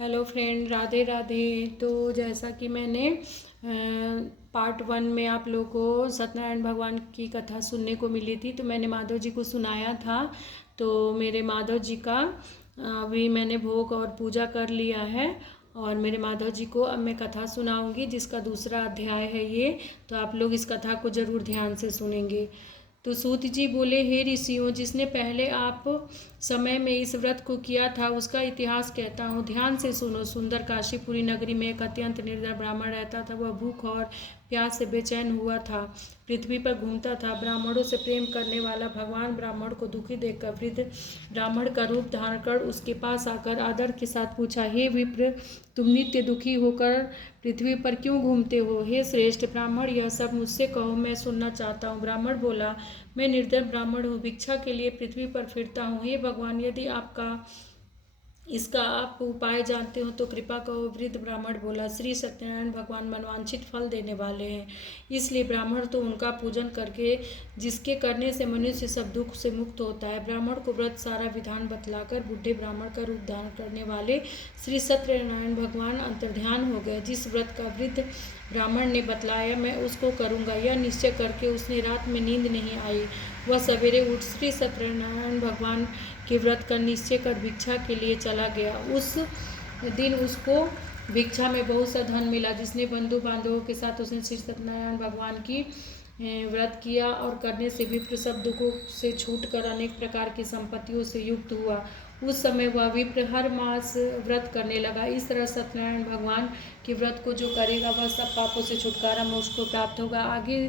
Hello friend, Radhe Radhe. तो जैसा कि मैंने पार्ट 1 में आप लोगों को सत्यनारायण भगवान की कथा सुनने को मिली थी, तो मैंने माधव जी को सुनाया था। तो मेरे माधव जी का अभी मैंने भोग और पूजा कर लिया है और मेरे माधव जी को अब मैं कथा सुनाऊंगी, जिसका दूसरा अध्याय है ये। तो आप लोग इस कथा को ज़रूर ध्यान से सुनेंगे। तो सूत जी बोले, हे ऋषियों, जिसने पहले आप समय में इस व्रत को किया था उसका इतिहास कहता हूँ, ध्यान से सुनो। सुंदर काशीपुरी नगरी में एक अत्यंत निर्दय ब्राह्मण रहता था। वह भूख और प्यास से बेचैन हुआ था, पृथ्वी पर घूमता था। ब्राह्मणों से प्रेम करने वाला भगवान ब्राह्मण को दुखी देखकर वृद्ध ब्राह्मण का रूप धारण कर उसके पास आकर आदर के साथ पूछा, हे विप्र, तुम नित्य दुखी होकर पृथ्वी पर क्यों घूमते हो? हे श्रेष्ठ ब्राह्मण, यह सब मुझसे कहो, मैं सुनना चाहता हूँ। ब्राह्मण बोला, मैं निर्धन ब्राह्मण हूँ, भिक्षा के लिए पृथ्वी पर फिरता हूँ। हे भगवान, यदि इसका आप उपाय जानते हो तो कृपा करो। वृद्ध ब्राह्मण बोला, श्री सत्यनारायण भगवान मनवांछित फल देने वाले हैं, इसलिए ब्राह्मण तो उनका पूजन करके, जिसके करने से मनुष्य सब दुख से मुक्त होता है। ब्राह्मण को व्रत सारा विधान बतलाकर बूढ़े ब्राह्मण का रूप धारण करने वाले श्री सत्यनारायण भगवान अंतर्ध्यान हो गए। जिस व्रत का वृद्ध ब्राह्मण ने बतलाया मैं उसको करूँगा, यह निश्चय करके उसने रात में नींद नहीं आई। वह सवेरे उठ श्री सत्यनारायण भगवान के व्रत का निश्चय कर भिक्षा के लिए चला गया। उस दिन उसको भिक्षा में बहुत सा धन मिला, जिसने बंधु बांधवों के साथ उसने श्री सत्यनारायण भगवान की व्रत किया और करने से विप्र सब दुखों से छूटकर अनेक प्रकार की संपत्तियों से युक्त हुआ। उस समय वह विप्र हर मास व्रत करने लगा। इस तरह सत्यनारायण भगवान के व्रत को जो करेगा वह सब पापों से छुटकारा मोक्ष को प्राप्त होगा। आगे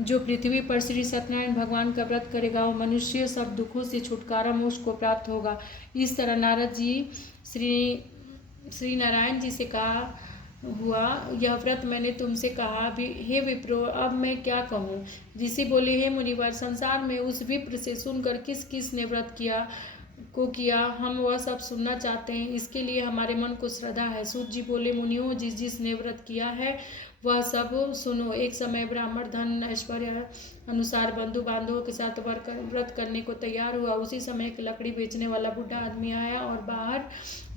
जो पृथ्वी पर श्री सत्यनारायण भगवान का व्रत करेगा वो मनुष्य सब दुखों से छुटकारा मोक्ष को प्राप्त होगा। इस तरह नारद जी श्री नारायण जी से कहा हुआ, यह व्रत मैंने तुमसे कहा भी, हे विप्रो, अब मैं क्या कहूँ? ऋषि बोले, हे मुनिवर, संसार में उस विप्र से सुनकर किस किस ने व्रत किया हम वह सब सुनना चाहते हैं, इसके लिए हमारे मन को श्रद्धा है। सूत जी बोले, मुनियों, जिसने व्रत किया है वह सब सुनो। एक समय ब्राह्मण धन ऐश्वर्य अनुसार बंधु बांधवों के साथ व्रत करने को तैयार हुआ। उसी समय एक लकड़ी बेचने वाला बूढ़ा आदमी आया और बाहर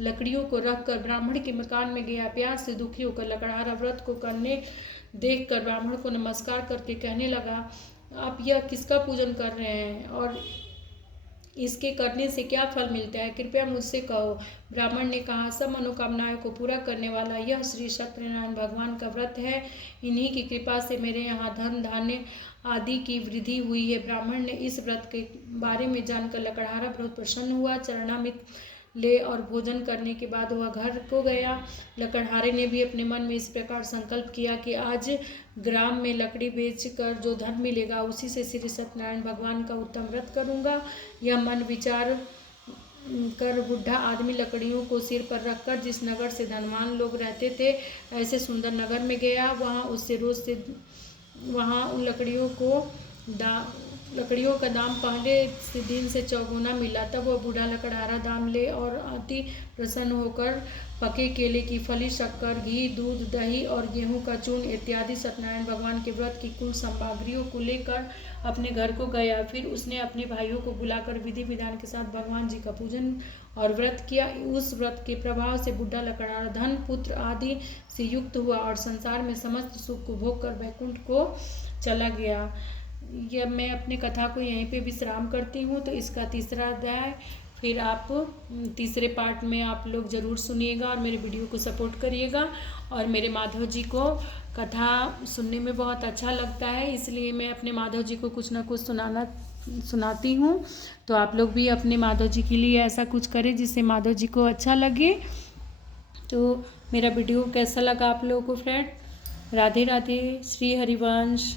लकड़ियों को रखकर ब्राह्मण के मकान में गया। प्यास से दुखी होकर लकड़हारा व्रत को करने देखकर ब्राह्मण को नमस्कार करके कहने लगा, आप यह किसका पूजन कर रहे हैं और इसके करने से क्या फल मिलता है? कृपया मुझसे कहो। ब्राह्मण ने कहा, सब मनोकामनाओं को पूरा करने वाला यह श्री सत्यनारायण भगवान का व्रत है। इन्हीं की कृपा से मेरे यहाँ धन धान्य आदि की वृद्धि हुई है। ब्राह्मण ने इस व्रत के बारे में जानकर लकड़हारा बहुत प्रसन्न हुआ। चरणामृत ले और भोजन करने के बाद वह घर को गया। लकड़हारे ने भी अपने मन में इस प्रकार संकल्प किया कि आज ग्राम में लकड़ी बेचकर जो धन मिलेगा उसी से श्री सत्यनारायण भगवान का उत्तम व्रत करूँगा। यह मन विचार कर बुढ़ा आदमी लकड़ियों को सिर पर रखकर जिस नगर से धनवान लोग रहते थे ऐसे सुंदर नगर में गया। वहाँ उन लकड़ियों का दाम पहले से दिन से चौगुना मिला। तब वह बूढ़ा लकड़हारा दाम ले और अति प्रसन्न होकर पके केले की फली, शक्कर, घी, दूध, दही और गेहूं का चूर्ण इत्यादि सत्यनारायण भगवान के व्रत की कुल सामग्रियों को लेकर अपने घर को गया। फिर उसने अपने भाइयों को बुलाकर विधि विधान के साथ भगवान जी का पूजन और व्रत किया। उस व्रत के प्रभाव से बूढ़ा लकड़हारा धन, पुत्र आदि से युक्त हुआ और संसार में समस्त सुख को भोग कर वैकुंठ को चला गया। यह मैं अपने कथा को यहीं पे विश्राम करती हूँ। तो इसका तीसरा अध्याय फिर आप तीसरे पार्ट में आप लोग ज़रूर सुनिएगा और मेरे वीडियो को सपोर्ट करिएगा। और मेरे माधव जी को कथा सुनने में बहुत अच्छा लगता है, इसलिए मैं अपने माधव जी को कुछ ना कुछ सुनाती हूँ। तो आप लोग भी अपने माधव जी के लिए ऐसा कुछ करें जिससे माधव जी को अच्छा लगे। तो मेरा वीडियो कैसा लगा आप लोगों को फ्रेंड? राधे राधे। श्री हरिवंश।